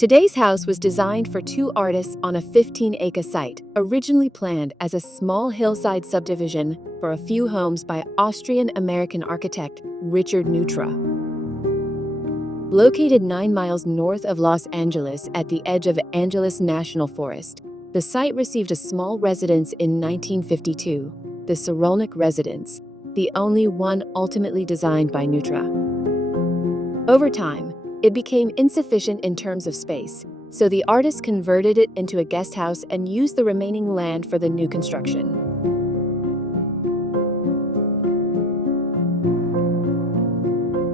Today's house was designed for two artists on a 15-acre site, originally planned as a small hillside subdivision for a few homes by Austrian-American architect Richard Neutra. Located 9 miles north of Los Angeles at the edge of Angeles National Forest, the site received a small residence in 1952, the Cyrilnik Residence, the only one ultimately designed by Neutra. Over time, it became insufficient in terms of space, so the artist converted it into a guest house and used the remaining land for the new construction.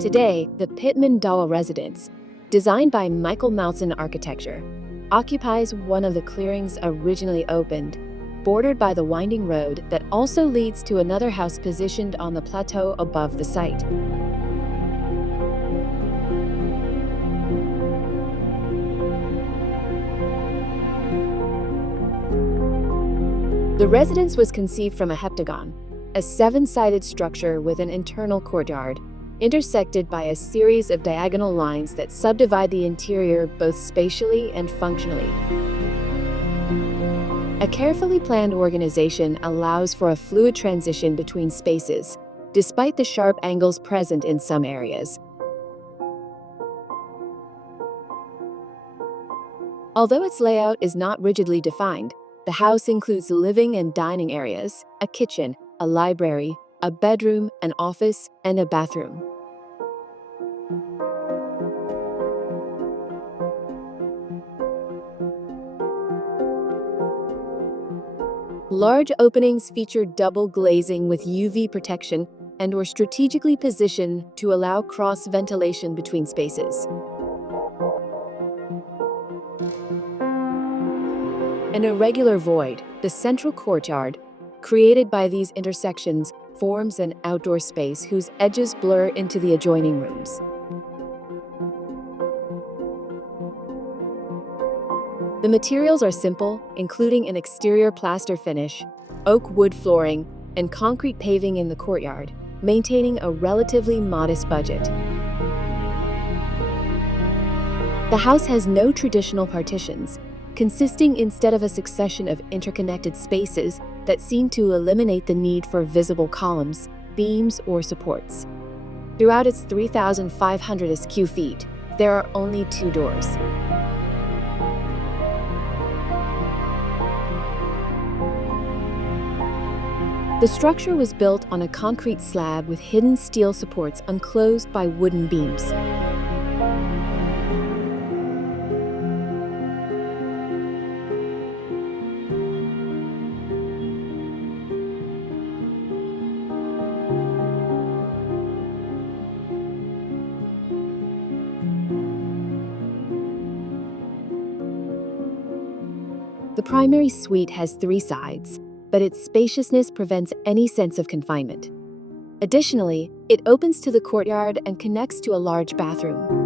Today, the Pittman Dowell Residence, designed by Michael Maltzan Architecture, occupies one of the clearings originally opened, bordered by the winding road that also leads to another house positioned on the plateau above the site. The residence was conceived from a heptagon, a seven-sided structure with an internal courtyard, intersected by a series of diagonal lines that subdivide the interior both spatially and functionally. A carefully planned organization allows for a fluid transition between spaces, despite the sharp angles present in some areas. Although its layout is not rigidly defined, the house includes living and dining areas, a kitchen, a library, a bedroom, an office, and a bathroom. Large openings feature double glazing with UV protection and were strategically positioned to allow cross-ventilation between spaces. An irregular void, the central courtyard, created by these intersections, forms an outdoor space whose edges blur into the adjoining rooms. The materials are simple, including an exterior plaster finish, oak wood flooring, and concrete paving in the courtyard, maintaining a relatively modest budget. The house has no traditional partitions, consisting instead of a succession of interconnected spaces that seem to eliminate the need for visible columns, beams, or supports. Throughout its 3,500 sq ft, there are only two doors. The structure was built on a concrete slab with hidden steel supports enclosed by wooden beams. The primary suite has three sides, but its spaciousness prevents any sense of confinement. Additionally, it opens to the courtyard and connects to a large bathroom.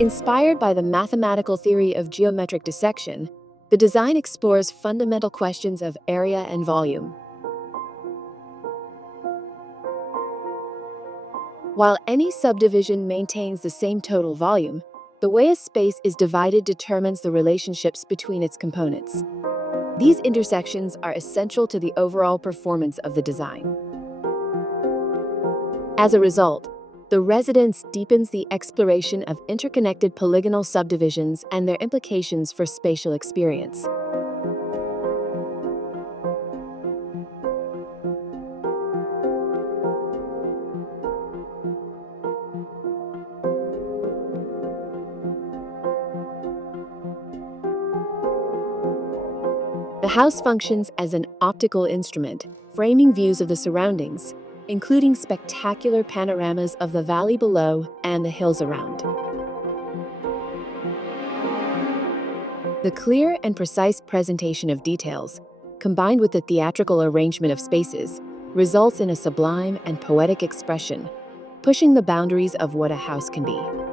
Inspired by the mathematical theory of geometric dissection, the design explores fundamental questions of area and volume. While any subdivision maintains the same total volume, the way a space is divided determines the relationships between its components. These intersections are essential to the overall performance of the design. As a result, the residence deepens the exploration of interconnected polygonal subdivisions and their implications for spatial experience. The house functions as an optical instrument, framing views of the surroundings, including spectacular panoramas of the valley below and the hills around. The clear and precise presentation of details, combined with the theatrical arrangement of spaces, results in a sublime and poetic expression, pushing the boundaries of what a house can be.